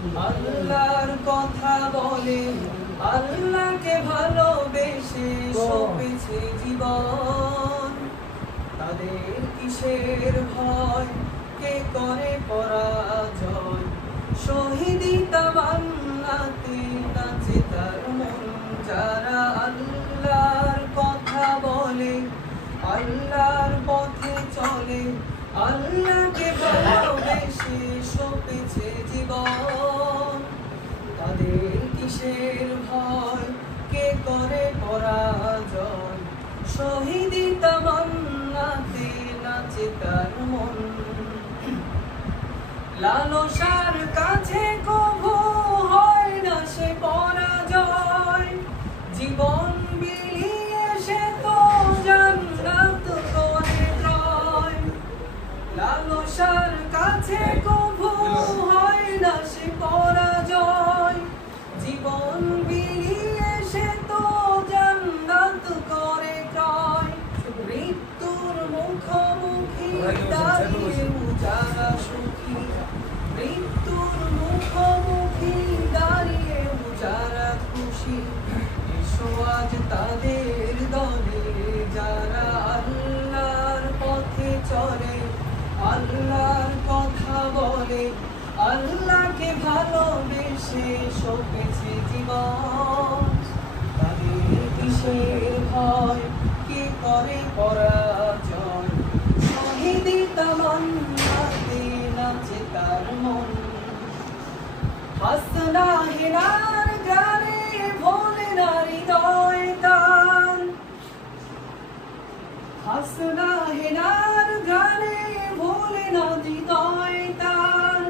আল্লাহর কথা বলে, আল্লাহকে ভালোবেসে সপেছে জীবন। তাদের কিসের ভয়, কে করে পরাজয়? শহীদি তামান্নাতে নাচে তার মন। যারা আল্লাহর কথা বলে, আল্লাহর পথে চলে, আল্লাহকে ভালোবেসে সপেছে জীবন। তাদের কিসের ভয়, কে করে পরাজয়? শহীদি তামান্নাতে নাচে তার মন। লালসার কাছে কভু হয় না সে পরাজয়। জীবন বিলিয়ে সে তো জান্নাত করে ক্রয়। লালসার কাছে কভু হয় না সে পরাজয়। জীবন বিলিয়ে সে তো জান্নাত করে ক্রয়। মৃত্যুর মুখোমুখি দাঁড়িয়ে যারা সুখী, মৃত্যুর মুখোমুখি দাঁড়িয়ে যারা খুশি, এসো আজ তাদের দলে। যারা আল্লাহর পথে চলে, আল্লাহর কথা বলে, আল্লাহকে ভালোবেসে সপেছে জীবন। তাদের কিসের ভয়, কে করে পরাজয়? শহীদি তামান্নাতে নাচে তার মন। হাসনা হেনার গানে ভোলে না হৃদয় তার। হাসনা হেনার গানে ভোলে না হৃদয় তার।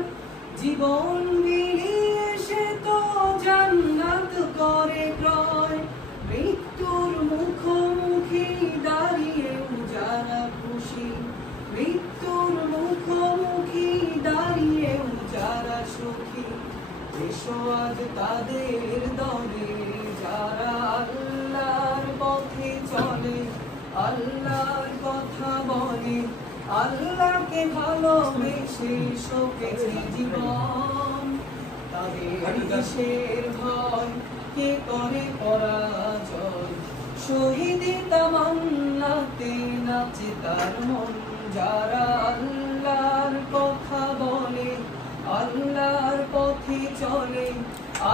জীবন বিলিয়ে সে তো জান্নাত করে ক্রয়। মৃত্যুর মুখোমুখি দাঁড়িয়ে যারা খুশি, মৃত্যুর মুখোমুখি দাঁড়িয়ে যারা সুখী, এসো আজ তাদের দলে। যারা আল্লাহর পথে চলে, আল্লাহর কথা বলে, আল্লাহকে ভালোবেসে সপেছে জীবন। তাদের কিসের ভয়, কে করে পরাজয়? শহীদি তামান্নাতে নাচে তার মন। যারা আল্লাহর কথা বলে, আল্লাহর পথে চলে,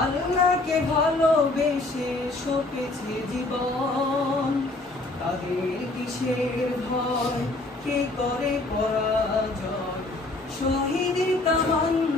আল্লাহকে ভালোবেসে সপেছে জীবন। তাদের কিসের ভয়, কে করে পরাজয়? শহীদি তামান্না